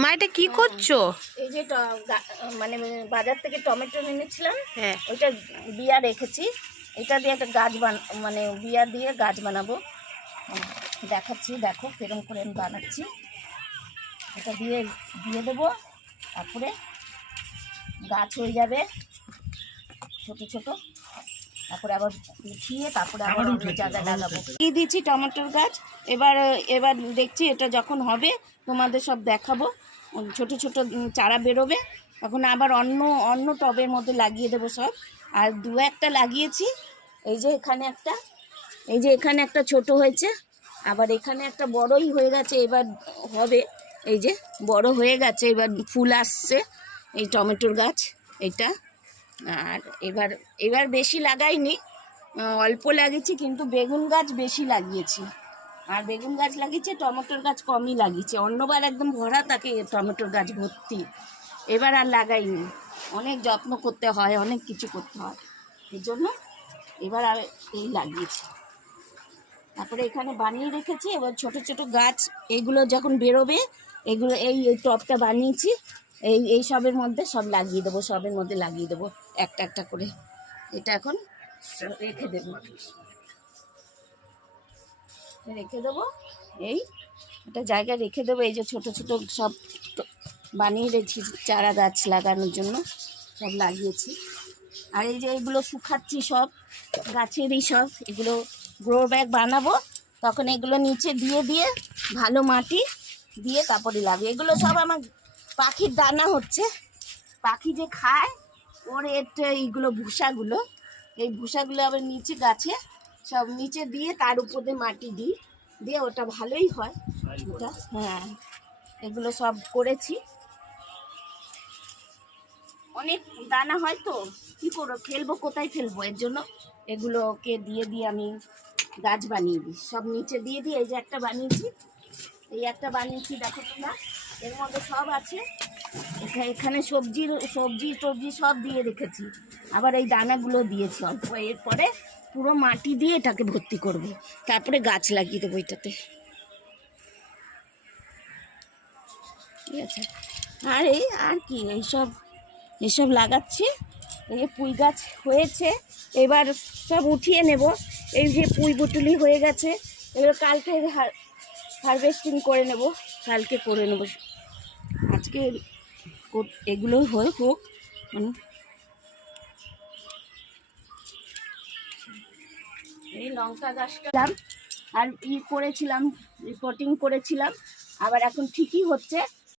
মা এটা কি করছো? এই যে মানে বাজার থেকে টমেটো এনেছিলাম, হ্যাঁ, ওইটা বিয়া রেখেছি। এটা দিয়ে একটা গাছ মানে বিয়া দিয়ে গাছ বানাবো। দেখাচ্ছি, দেখো কেরম করে আমি বানাচ্ছি। এটা দিয়ে দিয়ে দেবো, তারপরে গাছ হয়ে যাবে ছোট ছোট। তারপরে আবার উঠিয়ে তারপরে আবার অন্য জায়গায় লাগাবো। দিয়ে দিয়েছি টমেটোর গাছ। এবার এবার দেখছি এটা যখন হবে তোমাদের সব দেখাবো। ছোট ছোট চারা বেরোবে, তখন আবার অন্য অন্য টবের মধ্যে লাগিয়ে দেবো সব। আর দু একটা লাগিয়েছি, এই যে এখানে একটা, এই যে এখানে একটা ছোট হয়েছে, আবার এখানে একটা বড়ই হয়ে গেছে, এবার হবে। এই যে বড় হয়ে গেছে, এবার ফুল আসছে এই টমেটোর গাছ এটা। আর এবার এবার বেশি লাগাইনি, অল্প লাগিয়েছি, কিন্তু বেগুন গাছ বেশি লাগিয়েছি। আর বেগুন গাছ লাগিয়েছে, টমেটোর গাছ কমই লাগিয়েছে। অন্যবার একদম ভরা থাকে টমেটোর গাছ ভর্তি, এবার আর লাগাইনি। অনেক যত্ন করতে হয়, অনেক কিছু করতে হয়, এই জন্য এবার আর এই লাগিয়েছি। তারপরে এখানে বানিয়ে রেখেছি, এবার ছোট ছোট গাছ এগুলো যখন বেরোবে, এগুলো এই টবটা বানিয়েছি, এই সবের মধ্যে সব লাগিয়ে দেবো, সবের মধ্যে লাগিয়ে দেবো একটা একটা করে। এটা এখন রেখে দেবো, রেখে দেবো এই একটা জায়গায় রেখে দেবো। এই যে ছোট ছোট সব বানিয়ে রেখেছি চারা গাছ লাগানোর জন্য, সব লাগিয়েছি। আর এই যে এগুলো শুকাচ্ছি সব গাছেরই সব, এগুলো গ্রো ব্যাগ বানাবো, তখন এগুলো নিচে দিয়ে দিয়ে ভালো মাটি দিয়ে তারপরে লাগিয়ে। এগুলো সব আমার পাখির দানা হচ্ছে, পাখি যে খায় ওর এইগুলো ভুসাগুলো, এই ভুসাগুলো আবার নিচে গাছে সব নিচে দিয়ে তার উপর দিয়ে মাটি দিই, দিয়ে ওটা ভালোই হয় ওটা। হ্যাঁ, এগুলো সব করেছি। অনেক দানা হয় তো কী করবো, ফেলবো কোথায় ফেলবো, এর জন্য এগুলোকে দিয়ে দিয়ে আমি গাছ বানিয়ে দিই, সব নিচে দিয়ে দিই। এই যে একটা বানিয়েছি, এই একটা বানিয়েছি, দেখো তোমরা, এর মধ্যে সব আছে। এখানে সবজি টবজি সব দিয়ে রেখেছি, আবার এই দানাগুলো দিয়েছি অল্প। এরপরে পুরো মাটি দিয়ে এটাকে ভর্তি করব, তারপরে গাছ লাগিয়ে দেবো এটাতে, ঠিক আছে। আর এই আর কি এইসব লাগাচ্ছি। এই যে পুঁই গাছ হয়েছে, এবার সব উঠিয়ে নেব। এই যে পুঁই বুটুলি হয়ে গেছে, এবার কালকে হারভেস্টিং করে নেব, কালকে করে নেব। আজকে এগুলো হোক মানে। এই লঙ্কা গাছটা আর করেছিলাম, রিপোর্টিং করেছিলাম, আবার এখন ঠিকই হচ্ছে।